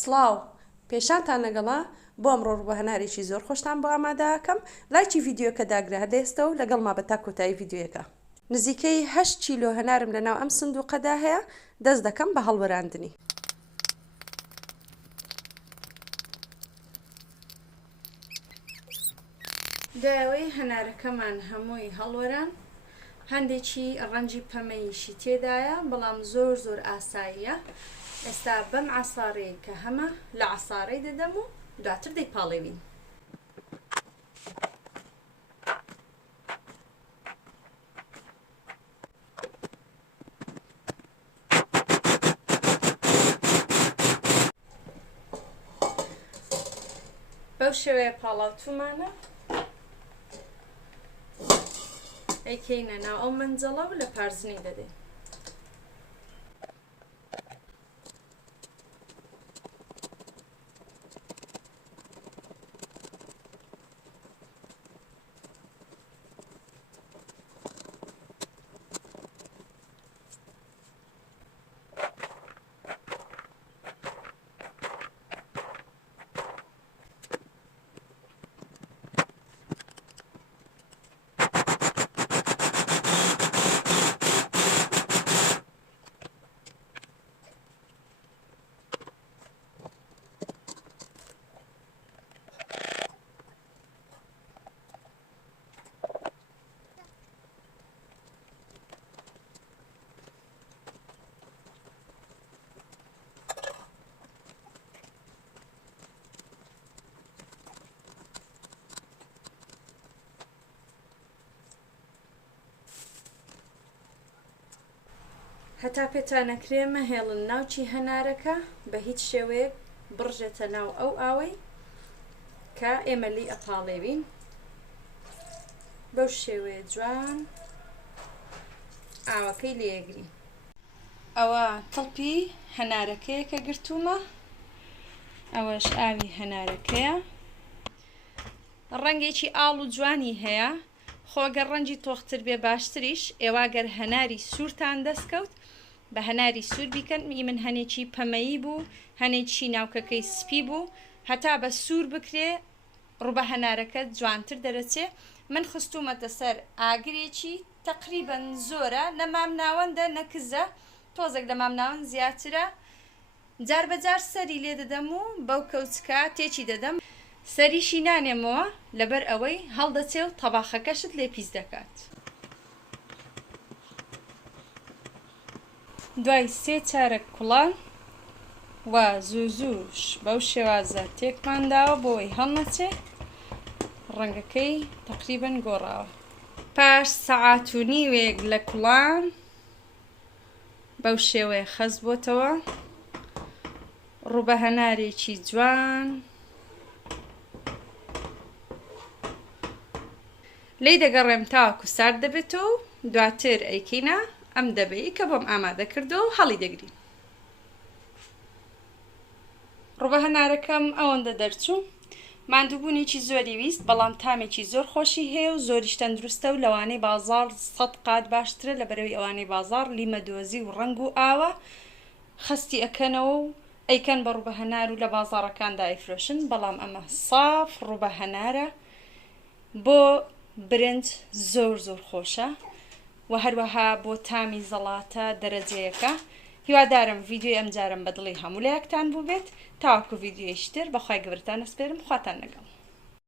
سڵاو پێشانتان لەگەڵا بۆ ئەمڕۆ ڕوبەهەنارێکی زۆر خۆشتان بۆ ئامادەکەم لایکی ڤیدیۆکە داگرە هەدەستە و لەگەڵما بە تا کۆتایی ڤیدیۆیەکە نزیکەی 8 کیلۆ هەنارم لەناو ئەم سندوقەدا هەیە دەست دەکەم بە هەڵوەراندنی داوای هەنارەکەمان هەمووی هەڵوەران هەندێکی ڕەنگی پەمەیشی تێدایە بەڵام زۆر ئاساییە ئێستا بەم عەساڕەیە کە هەمە لە عەساڕەی دەدەم و دواتر دەیپاڵێوین بەو شێوەیە پاڵاوتومانە ئەیکەینە ناو ئەو مەنجەڵە و لە پارزنی دەدەین هەتا پێتانەکرێ مەهێڵن ناوچی هەنارەکە بە هیچ شێوەیەک بڕژێتە ناو ئەو ئاوەی کە ئێمە لی ئەپاڵێوین بەو شێوەیە جوان ئاوەکەی لێگری ئەوە تڵپی هەنارەکەیە کە گرتوومە ئەوەش ئاوی هەنارەکەیە ڕەنگێکی ئاڵ و جوانی هەیە خۆگەر ڕەنگی تۆختر بێ باشتریش ئێواگەر هەناری سوورتان دەستکەوت بە هەناری سوور بیکەن من هەنێکی پەمەیی بوو هەنێکی ناوکەکەی سپی بوو هەتا بە سوور بکرێ ڕوبەهەنارەکە جوانتر دەرەچێ من خستومەتە سەر ئاگرێکی تەقریبەن زۆرە لە مامناوەندە نەکزە تۆزێک لە مامناوەند زیاترە جار بەجار سەری لێ دەدەم و بەو کەوچکە تێکی دەدەم سەریشی نانێمەوە لەبەرئەوەی هەڵدەچێ و تەباخەکەشت لێ پیس دەکات دوای 3 چارەک کوڵان و زووزووش بەو شێوازە تێکمانداوە بۆی هەڵنەچێ ڕەنگەکەی تەقریبەن گۆڕاوە پاش سەعات و نیوێک لە کوڵان بەو شێوەیە خەز بۆتەوە ڕوبەهەنارێکی جوان لی دەگەڕێم تاوەکو سارد دەبێتەوە و دواتر ئەیکەینە ئەم دەبێت کە بۆم ئامادە کردەوە و هەڵی دەگرین ڕوبەهەنارەکەم ئەوەندە دەرچوو ماندووبوونێکی زۆری ویست بەڵام تامێکی زۆر خۆشی هەیە و زۆریش تەندروستە و لەوانەی بازاڕ 100 قات باشترە لەبەرەوەی ئەوانەی بازاڕ لیمە دۆزی و ڕەنگ و ئاوە خەستی ئەکەنەوە و ئەیکەن بە ڕوبەهەنار و لە بازاڕەکاندا ئەیفرۆشن بەڵام ئەمە ساف ڕوبەهەنارە بۆ برنج زۆر خۆشە و هەروەها بۆ تامی زەڵاتە دەرەجەیەکە هیوادارم ڤیدیۆی ئەم جارم بەدڵی هەموو لایەکتان بوو بێت تاوەکو ڤیدیۆیشتر بەخوای گەورەتان ئەسپێرم خواتان لەگەڵ